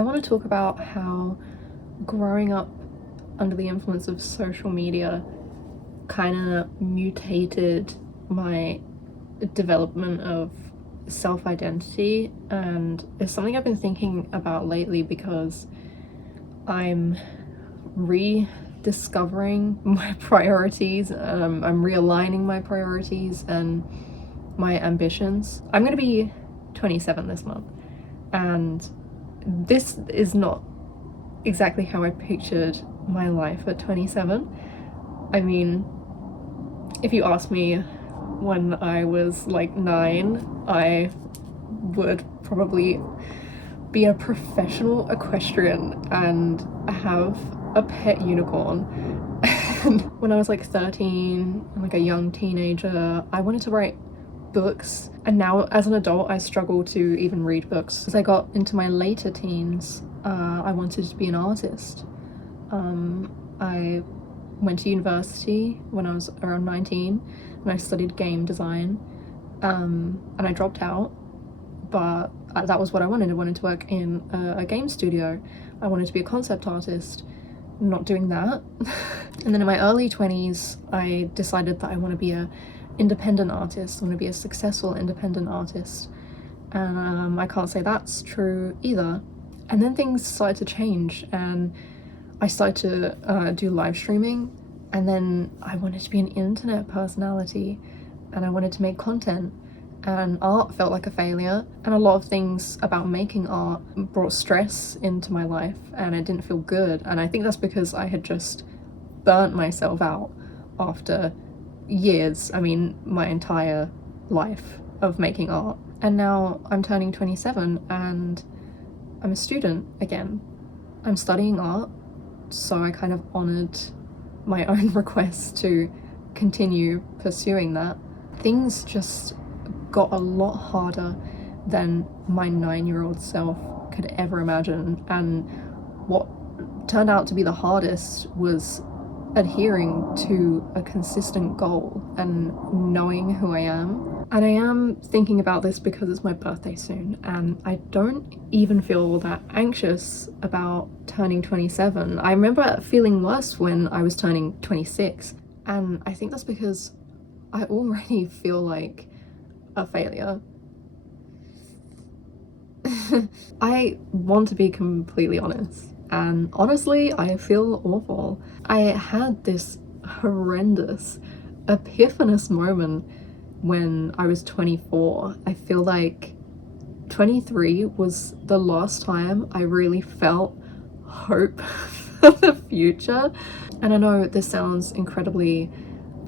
I want to talk about how growing up under the influence of social media kind of mutated my development of self-identity, and it's something I've been thinking about lately because I'm rediscovering my priorities. I'm realigning my priorities and my ambitions. I'm going to be 27 this month, and this is not exactly how I pictured my life at 27. I mean, if you asked me when I was like 9, I would probably be a professional equestrian and have a pet unicorn. And when I was like 13, like a young teenager, I wanted to write books, and now as an adult I struggle to even read books. As I got into my later teens, I wanted to be an artist. I went to university when I was around 19 and I studied game design, and I dropped out, but that was what I wanted. I wanted to work in a game studio. I wanted to be a concept artist. I'm not doing that. And then in my early 20s I decided that I want to be a independent artist. I want to be a successful independent artist, and I can't say that's true either. And then things started to change, and I started to do live streaming, and then I wanted to be an internet personality, and I wanted to make content, and art felt like a failure, and a lot of things about making art brought stress into my life, and it didn't feel good. And I think that's because I had just burnt myself out after years, I mean my entire life of making art. And now I'm turning 27 and I'm a student again. I'm studying art, so I kind of honoured my own request to continue pursuing that. Things just got a lot harder than my 9-year-old self could ever imagine, and what turned out to be the hardest was adhering to a consistent goal and knowing who I am. And I am thinking about this because it's my birthday soon, and I don't even feel that anxious about turning 27. I remember feeling worse when I was turning 26, and I think that's because I already feel like a failure. I want to be completely honest, and honestly I feel awful. I had this horrendous epiphanous moment when I was 24. I feel like 23 was the last time I really felt hope for the future. And I know this sounds incredibly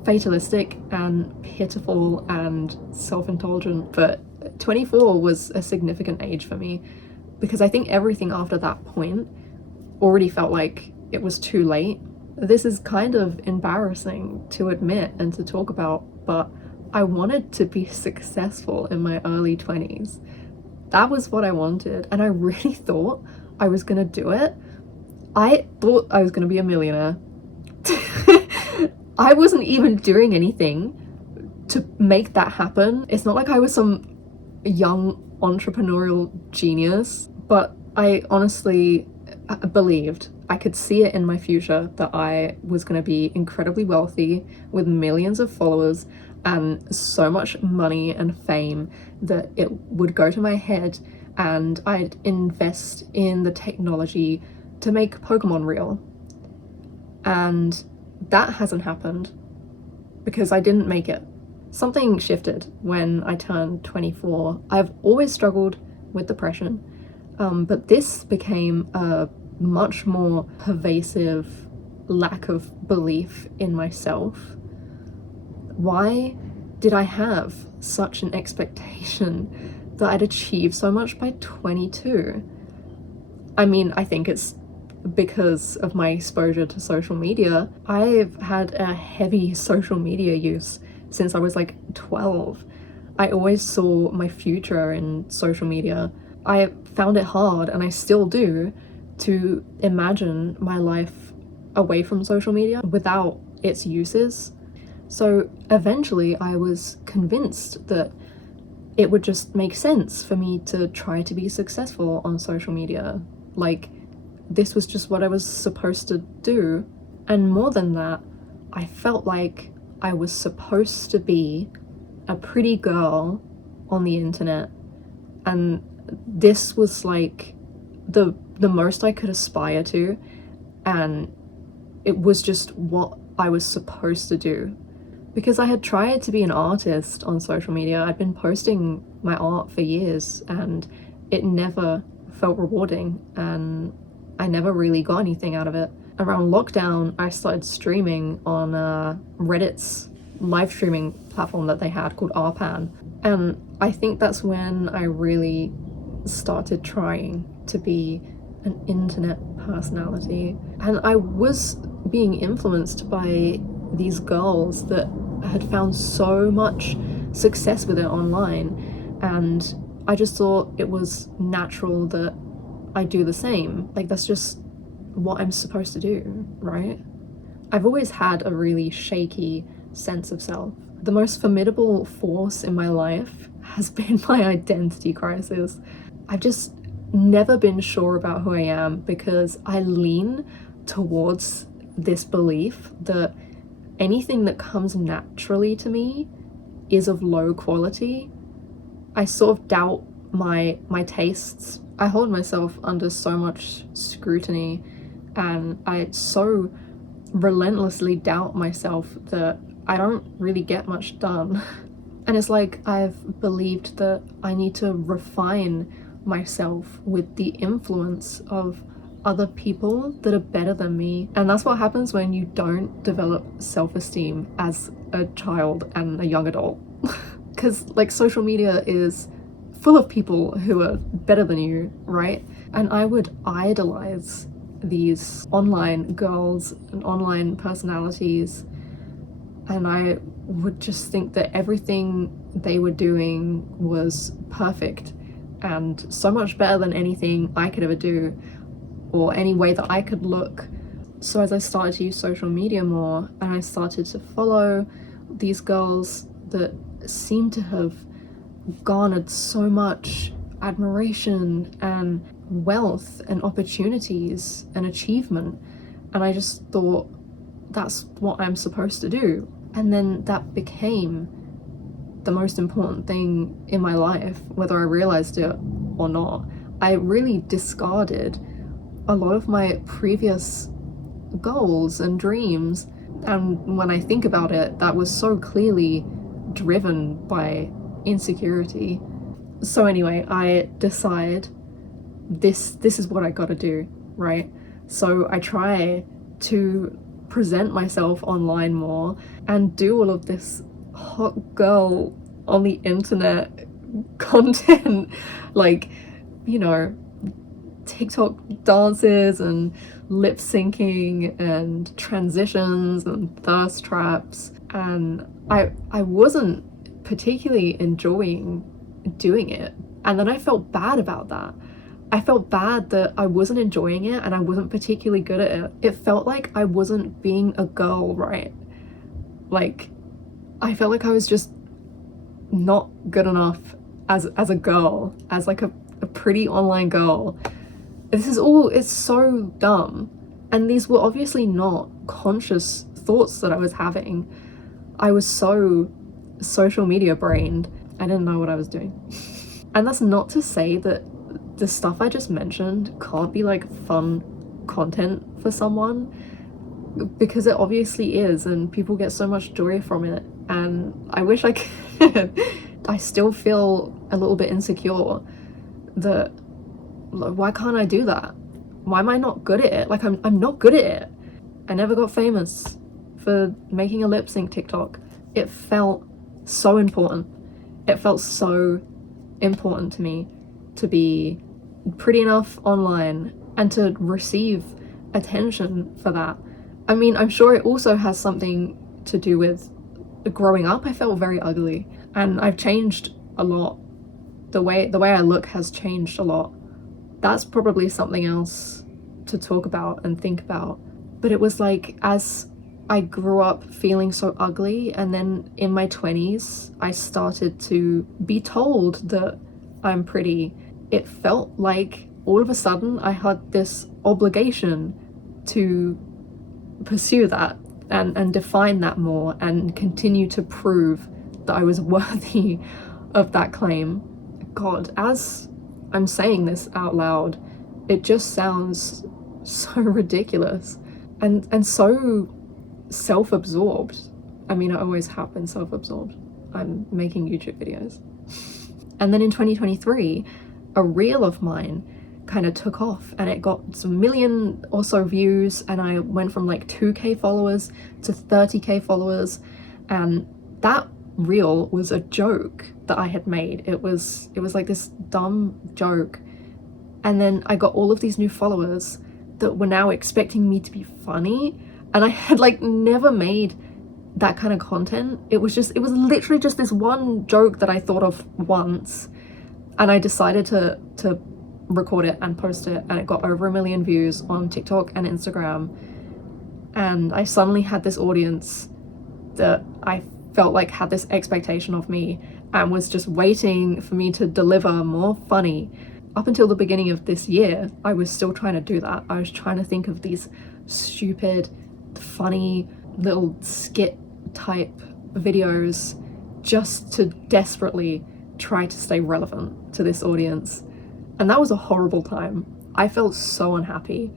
fatalistic and pitiful and self-indulgent, but 24 was a significant age for me because I think everything after that point already felt like it was too late. This is kind of embarrassing to admit and to talk about, but I wanted to be successful in my early 20s. That was what I wanted, and I really thought I was gonna do it. I thought I was gonna be a millionaire. I wasn't even doing anything to make that happen. It's not like I was some young entrepreneurial genius, but I honestly believed, I could see it in my future, that I was going to be incredibly wealthy with millions of followers and so much money and fame that it would go to my head, and I'd invest in the technology to make Pokemon real. And that hasn't happened because I didn't make it. Something shifted when I turned 24. I've always struggled with depression, but this became a much more pervasive lack of belief in myself. Why did I have such an expectation that I'd achieve so much by 22? I mean, I think it's because of my exposure to social media. I've had a heavy social media use since I was like 12. I always saw my future in social media. I found it hard, and I still do, to imagine my life away from social media without its uses. So eventually I was convinced that it would just make sense for me to try to be successful on social media. Like, this was just what I was supposed to do. And more than that, I felt like I was supposed to be a pretty girl on the internet, and this was like the most I could aspire to, and it was just what I was supposed to do. Because I had tried to be an artist on social media. I'd been posting my art for years and it never felt rewarding, and I never really got anything out of it. Around lockdown, I started streaming on Reddit's live streaming platform that they had called RPAN, and I think that's when I really started trying to be an internet personality. And I was being influenced by these girls that had found so much success with it online, and I just thought it was natural that I do the same. Like, that's just what I'm supposed to do, right? I've always had a really shaky sense of self. The most formidable force in my life has been my identity crisis. I've just never been sure about who I am because I lean towards this belief that anything that comes naturally to me is of low quality. I sort of doubt my tastes. I hold myself under so much scrutiny, and I so relentlessly doubt myself that I don't really get much done. And it's like I've believed that I need to refine myself with the influence of other people that are better than me. And that's what happens when you don't develop self-esteem as a child and a young adult. Because like social media is full of people who are better than you, right? And I would idolize these online girls and online personalities, and I would just think that everything they were doing was perfect and so much better than anything I could ever do or any way that I could look. So as I started to use social media more and I started to follow these girls that seemed to have garnered so much admiration and wealth and opportunities and achievement, and I just thought, that's what I'm supposed to do. And then that became the most important thing in my life, whether I realized it or not. I really discarded a lot of my previous goals and dreams, and when I think about it, that was so clearly driven by insecurity. So anyway, I decide this is what I gotta do, right? So I try to present myself online more and do all of this hot girl on the internet content, like, you know, TikTok dances and lip syncing and transitions and thirst traps, and I wasn't particularly enjoying doing it. And then I felt bad about that. I felt bad that I wasn't enjoying it and I wasn't particularly good at it. It felt like I wasn't being a girl, right? Like, I felt like I was just not good enough as a girl, as like a pretty online girl. It's so dumb. And these were obviously not conscious thoughts that I was having. I was so social media brained. I didn't know what I was doing. And that's not to say that the stuff I just mentioned can't be like fun content for someone, because it obviously is, and people get so much joy from it, and I wish I could. I still feel a little bit insecure that, why can't I do that? Why am I not good at it? Like, I'm not good at it. I never got famous for making a lip sync TikTok. It felt so important. It felt so important to me to be pretty enough online and to receive attention for that. I mean, I'm sure it also has something to do with growing up. I felt very ugly, and I've changed a lot. The way I look has changed a lot. That's probably something else to talk about and think about. But it was like, as I grew up feeling so ugly, and then in my 20s I started to be told that I'm pretty, it felt like all of a sudden I had this obligation to pursue that and define that more and continue to prove that I was worthy of that claim. God, as I'm saying this out loud, it just sounds so ridiculous and so self-absorbed. I mean, I always have been self-absorbed. I'm making YouTube videos. And then in 2023, a reel of mine kind of took off and it got some million or so views, and I went from like 2k followers to 30k followers, and that reel was a joke that I had made. It was like this dumb joke, and then I got all of these new followers that were now expecting me to be funny, and I had like never made that kind of content. It was literally just this one joke that I thought of once, and I decided to record it and post it, and it got over 1 million views on TikTok and Instagram, and I suddenly had this audience that I felt like had this expectation of me and was just waiting for me to deliver more funny. Up until the beginning of this year, I was still trying to do that. I was trying to think of these stupid, funny little skit type videos just to desperately try to stay relevant to this audience. And that was a horrible time. I felt so unhappy,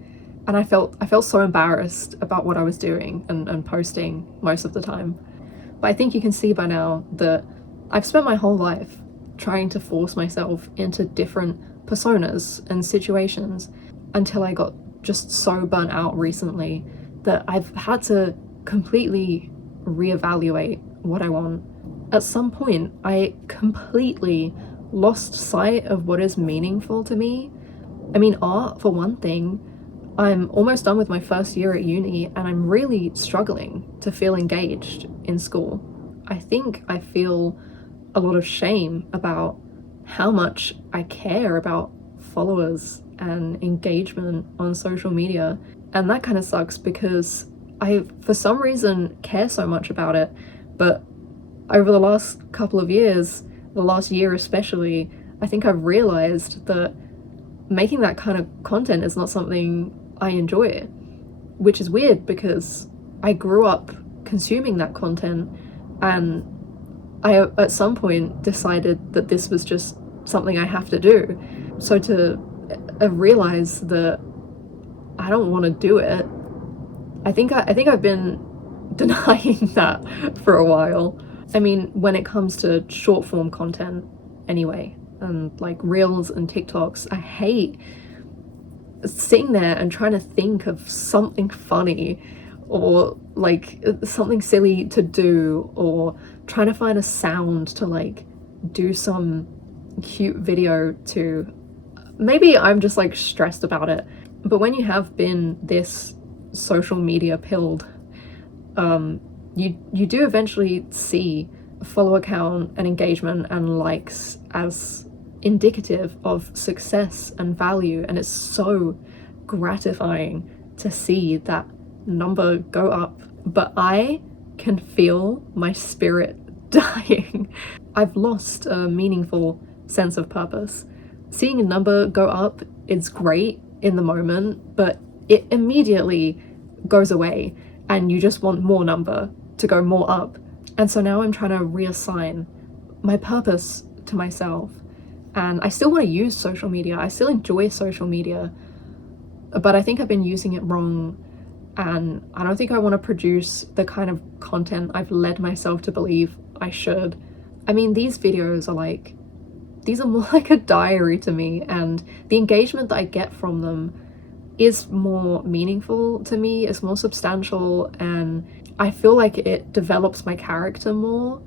and I felt so embarrassed about what I was doing and posting most of the time. But I think you can see by now that I've spent my whole life trying to force myself into different personas and situations until I got just so burnt out recently that I've had to completely reevaluate what I want. At some point, I completely lost sight of what is meaningful to me. I mean, art, for one thing. I'm almost done with my first year at uni, and I'm really struggling to feel engaged in school. I think I feel a lot of shame about how much I care about followers and engagement on social media, and that kind of sucks because I, for some reason, care so much about it, but over the last couple of years, the last year especially, I think I've realized that making that kind of content is not something I enjoy, which is weird because I grew up consuming that content, and I at some point decided that this was just something I have to do. So to realize that I don't want to do it, I think I've been denying that for a while. I mean, when it comes to short form content anyway, and like reels and TikToks, I hate sitting there and trying to think of something funny or like something silly to do, or trying to find a sound to like do some cute video to. Maybe I'm just like stressed about it, but when you have been this social media pilled, you do eventually see a follower count and engagement and likes as indicative of success and value, and it's so gratifying to see that number go up. But I can feel my spirit dying. I've lost a meaningful sense of purpose. Seeing a number go up is great in the moment, but it immediately goes away and you just want more number to go more up. And so now I'm trying to reassign my purpose to myself. And I still want to use social media. I still enjoy social media, but I think I've been using it wrong. And I don't think I want to produce the kind of content I've led myself to believe I should. I mean, these videos are more like a diary to me, and the engagement that I get from them is more meaningful to me, it's more substantial, and I feel like it develops my character more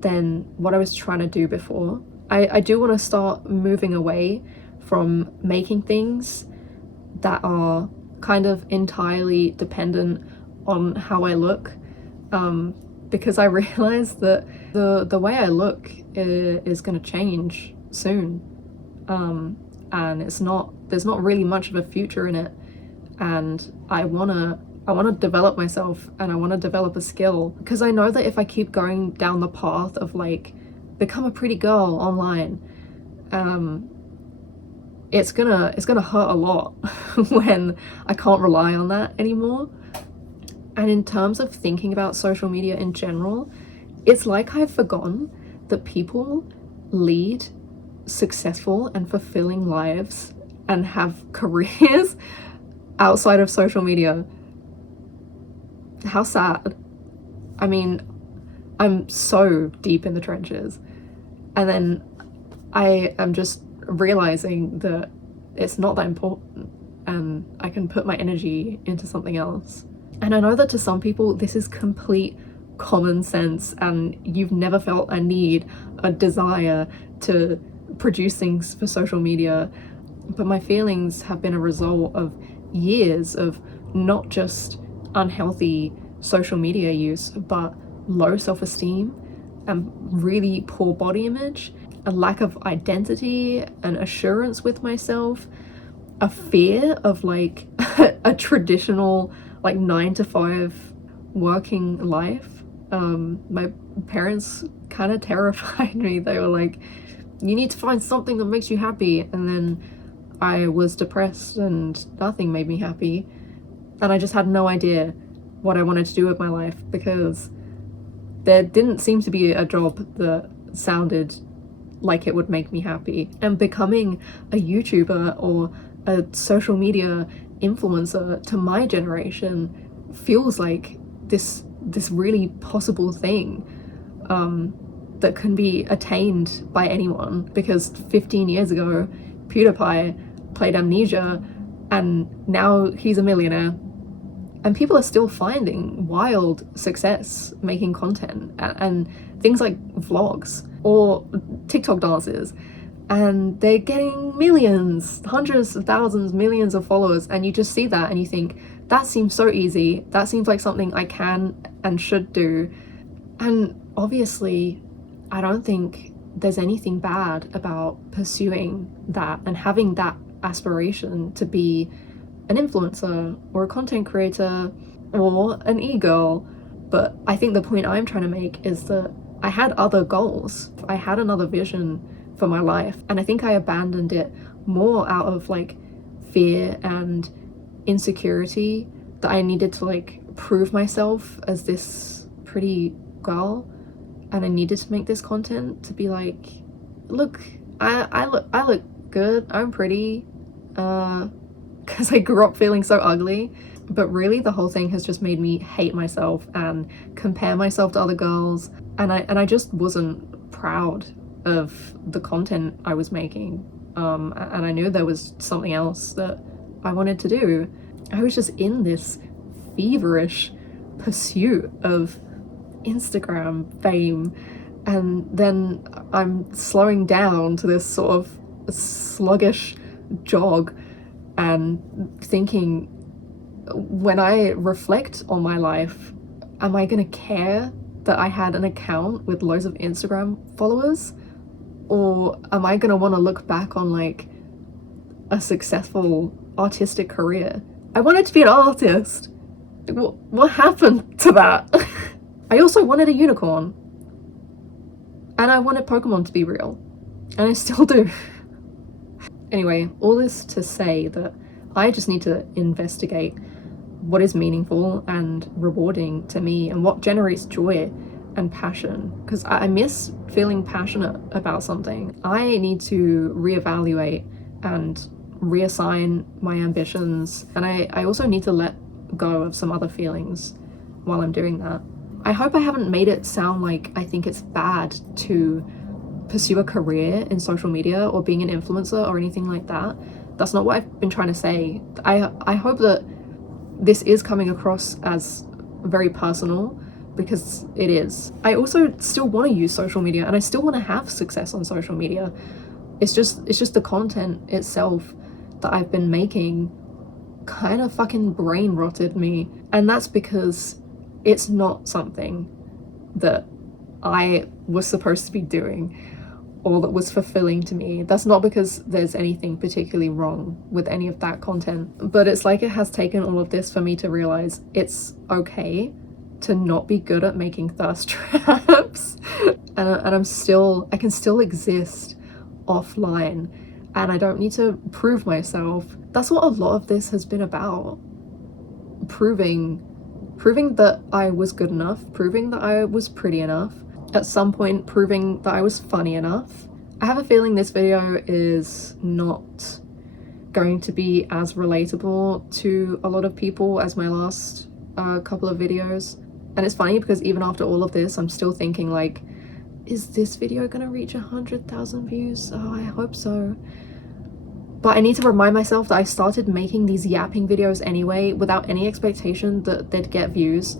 than what I was trying to do before. I do want to start moving away from making things that are kind of entirely dependent on how I look, because I realize that the way I look is going to change soon, and there's not really much of a future in it, and I want to develop myself, and I want to develop a skill, because I know that if I keep going down the path of like become a pretty girl online, it's gonna hurt a lot when I can't rely on that anymore. And in terms of thinking about social media in general, it's like I've forgotten that people lead successful and fulfilling lives and have careers outside of social media. How sad. I mean, I'm so deep in the trenches, and then I am just realizing that it's not that important and I can put my energy into something else. And I know that to some people this is complete common sense and you've never felt a need, a desire to produce things for social media, but my feelings have been a result of years of not just unhealthy social media use, but low self-esteem and really poor body image, a lack of identity and assurance with myself, a fear of like a traditional like 9-to-5 working life. My parents kind of terrified me. They were like, you need to find something that makes you happy. And then I was depressed and nothing made me happy. And I just had no idea what I wanted to do with my life because there didn't seem to be a job that sounded like it would make me happy. And becoming a YouTuber or a social media influencer to my generation feels like this really possible thing that can be attained by anyone, because 15 years ago PewDiePie played Amnesia and now he's a millionaire. And people are still finding wild success making content and things like vlogs or TikTok dances, and they're getting millions, hundreds of thousands, millions of followers, and you just see that and you think, that seems so easy, that seems like something I can and should do. And obviously I don't think there's anything bad about pursuing that and having that aspiration to be an influencer or a content creator or an e-girl. But I think the point I'm trying to make is that I had other goals. I had another vision for my life, and I think I abandoned it more out of like fear and insecurity that I needed to like prove myself as this pretty girl, and I needed to make this content to be like, look, I look good, I'm pretty, because I grew up feeling so ugly. But really the whole thing has just made me hate myself and compare myself to other girls, and I just wasn't proud of the content I was making, and I knew there was something else that I wanted to do. I was just in this feverish pursuit of Instagram fame, and then I'm slowing down to this sort of sluggish jog and thinking, when I reflect on my life, am I gonna care that I had an account with loads of Instagram followers? Or am I gonna want to look back on like a successful artistic career? I wanted to be an artist. What happened to that? I also wanted a unicorn. And I wanted Pokemon to be real. And I still do. Anyway, all this to say that I just need to investigate what is meaningful and rewarding to me and what generates joy and passion, because I miss feeling passionate about something. I need to reevaluate and reassign my ambitions, and I also need to let go of some other feelings while I'm doing that. I hope I haven't made it sound like I think it's bad to pursue a career in social media or being an influencer or anything like that. That's not what I've been trying to say. I hope that this is coming across as very personal, because it is. I also still want to use social media and I still want to have success on social media. It's just the content itself that I've been making kind of fucking brain rotted me, and that's because it's not something that I was supposed to be doing or that was fulfilling to me. That's not because there's anything particularly wrong with any of that content, but it's like it has taken all of this for me to realize it's okay to not be good at making thirst traps, and I can still exist offline and I don't need to prove myself. That's what a lot of this has been about. Proving that I was good enough, proving that I was pretty enough, at some point proving that I was funny enough. I have a feeling this video is not going to be as relatable to a lot of people as my last couple of videos. And it's funny because even after all of this, I'm still thinking like, is this video gonna reach 100,000 views? Oh, I hope so. But I need to remind myself that I started making these yapping videos anyway without any expectation that they'd get views.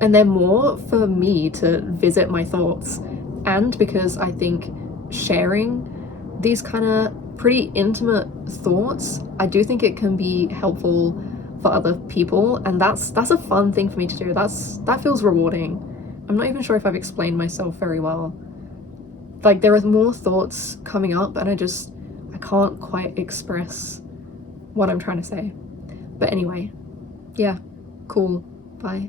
And they're more for me to visit my thoughts, and because I think sharing these kind of pretty intimate thoughts, I do think it can be helpful for other people, and that's a fun thing for me to do. That feels rewarding. I'm not even sure if I've explained myself very well. Like, there are more thoughts coming up and I can't quite express what I'm trying to say. But anyway, yeah, cool, bye.